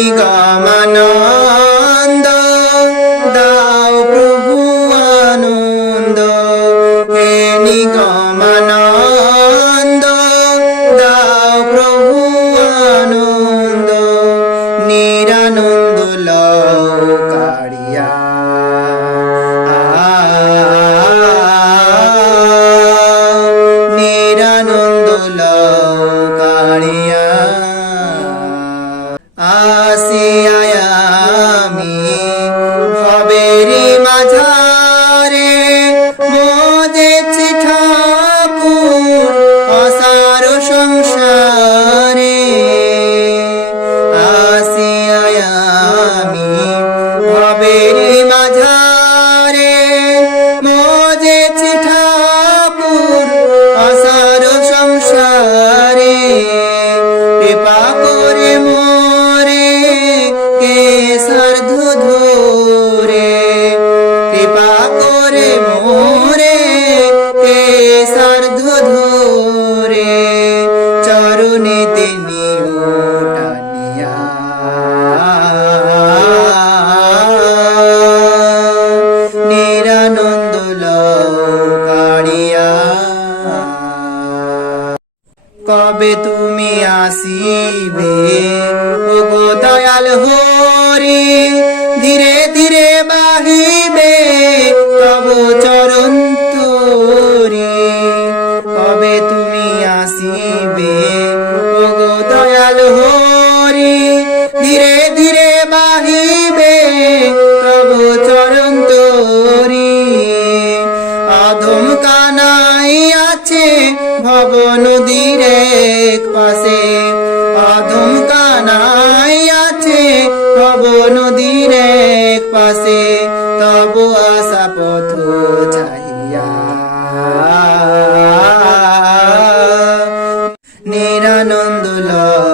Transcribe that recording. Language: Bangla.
নিগমানন্দ দাও প্রভু আনন্দ, হে নিগমানন্দ দাও প্রভু আনন্দ, নিরানন্দ লও কাড়িয়া। নিরানন্দ লও কাড়িয়া। আসিয়ায় আমি ভবেরি মাঝারে, মজেছি ঠাকুর অসার সংসারে। আসিয়ায় আমি ভবেরি মাঝারে, মজেছি ঠাকুর অসার সংসারে। কৃপা করে মোরে কেশর ধরে, কৃপা করে মোরে কেশর ধরে, চরণেতে নিও টানিয়া। নিরানন্দ লও কাড়িয়া। কবে তুমি আসিবে ওগো দয়াল হরি, ধীরে ধীরে বাহিবে তব চরণ তোরি। কবে তুমি আসিবে ওগো দয়াল হরি, ধীরে ধীরে বাহিবে তব চরণ তোরি। আধম কানাই আছে ভব নদীর এক পাশে, আধম কানাই আছে ভব নদীর এক পাশে, তব আশা পথ চাহিয়া। নিরানন্দ লও